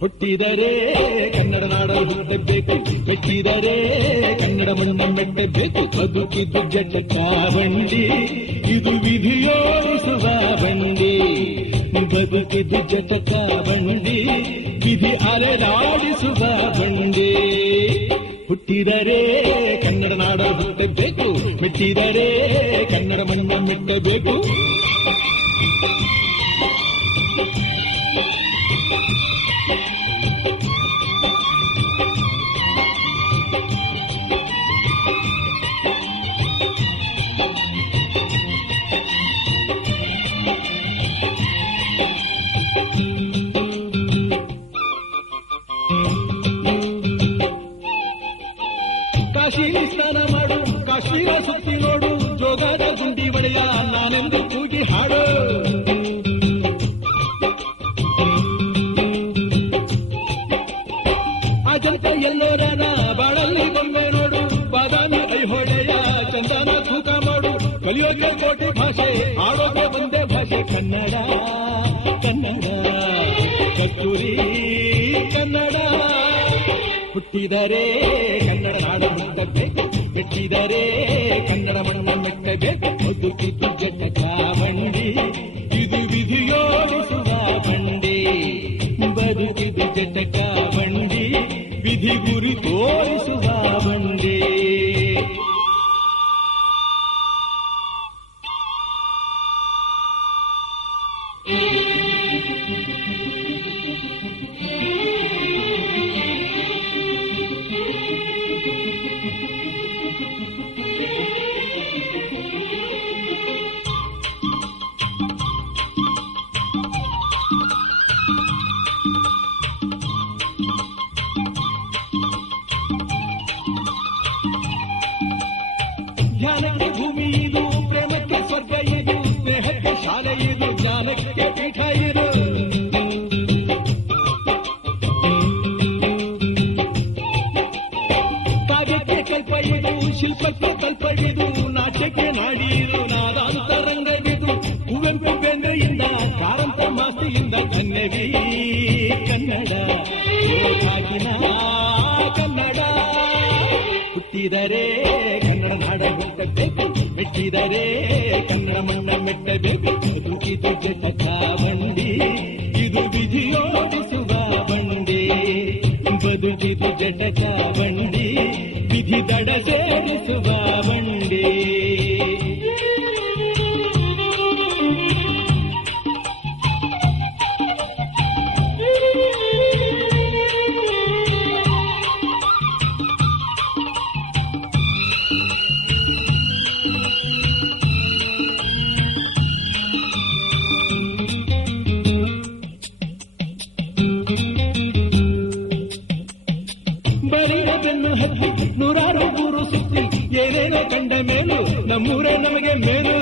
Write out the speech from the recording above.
ಹುಟ್ಟಿದರೆ ಕನ್ನಡ ನಾಡಲು ಹುಟ್ಟಬೇಕು, ಮೆಟ್ಟಿದರೆ ಕನ್ನಡ ಮಣ್ಣ ಮೆಟ್ಟಬೇಕು. ಬದುಕಿದ್ದು ಜಟಕ ಬಂಡಿ, ಇದು ವಿಧಿಯೋಡಿಸುವ ಬಂಡಿ. ಬದುಕಿದ್ದು ಜಟಕ ಬಂಡಿ, ವಿಧಿ ಅಲೆದಾಡಿಸುವ ಬಂಡಿ. ಹುಟ್ಟಿದರೆ ಕನ್ನಡ ನಾಡಲು ಹುಟ್ಟಬೇಕು, ಮೆಟ್ಟಿದರೆ ಕನ್ನಡ ಮಣ್ಣ ಮೆಟ್ಟಬೇಕು. ಕಾಶಿಲಿ ಸ್ನಾನ ಮಾಡು, ಕಾಶ್ಮೀರ ಸುತ್ತಿ ನೋಡು, ಜೋಗದ ಗುಂಡಿ ಒಡೆಯ ನಾನೆಂದು ಕೂಗಿ ಹಾಡು. ಅಜಂತ ಎಲ್ಲೋರನ ಬಾಳಲ್ಲಿ ಬೊಮ್ಮೆ ನೋಡು, ಬಾದಾಮಿ ಐಹೊಳೆಯ ಚಂದನ ತೂಕ ಮಾಡು. ಕಲಿಯೋಕೆ ಕೋಟಿ ಭಾಷೆ, ಆಡೋಕೆ ಒಂದೇ ಭಾಷೆ ಕನ್ನಡ. ಕನ್ನಡ ಕಸ್ತೂರಿ ಕನ್ನಡ. ಹುಟ್ಟಿದರೆ ಕನ್ನಡ ನಾಡ ಮುಟ್ಟಬೇಕು, ಮೆಟ್ಟಿದರೆ ಕನ್ನಡ ಮಣ್ಣ ಮೆಟ್ಟಬೇಕು. ಬದುಕಿದ್ದು ಜಟಕ ಬಂಡಿ, ಇದು ವಿಧಿಯೋಡಿಸುವ ಬಂಡಿ. ಬದುಕಿದ್ದು ಜಟಕ ಬಂಡಿ, ವಿಧಿ ಗುರಿ ತೋರಿಸುವ ಬಂಡಿ. ಧ್ಯಾನಕ್ಕೆ ಭೂಮಿ ಇದು, ಪ್ರೇಮಕ್ಕೆ ಸ್ವರ್ಗ ಇದು, ಸ್ನೇಹಕ್ಕೆ ಶಾಲೆ ಇದು, ಜ್ಞಾನಕ್ಕೆ ಪೀಠ ಇದು. ಕಾವ್ಯಕ್ಕೆ ಕಲ್ಪ ಇದು, ಶಿಲ್ಪಕ್ಕೆ ಕಲ್ಪ ಇದು, ನಾಟ್ಯಕ್ಕೆ ನಾಡಿ ಇದು, ನಾದಾಂತರಂಗವಿದು. ಕುವೆಂಪು ಬೇಂದ್ರೆಯಿಂದ, ಕಾರಂತ ಮಾಸ್ತಿಯಿಂದ ಧನ್ಯವೀ ಕನ್ನಡ. ಕನ್ನಡ ಹುಟ್ಟಿದರೆ ಕನ್ನಡ ನಾಡ ಹುಟ್ಟಬೇಕು, ಮೆಟ್ಟಿದರೆ ಕನ್ನಡ ಮಣ್ಣ ಮೆಟ್ಟಬೇಕು. ಬದುಕಿದು ಜಟಕ ಬಂಡಿ, ಇದು ವಿಧಿಯೋಡಿಸುವ ಬಂಡಿ. ಬದುಕಿದು ಜಟಕ ಬಂಡಿ, ವಿಧಿ ದಡ ಸೇರಿಸುವ ಬಂಡಿ. ಬರಿಯ ಬೆನ್ನು ಹತ್ತಿ ನೂರಾರು ಊರು ಸುತ್ತಿ, ಏನೇನೋ ಕಂಡ ಮೇಲು ನಮ್ಮೂರೇ ನಮಗೆ ಮೇಲು.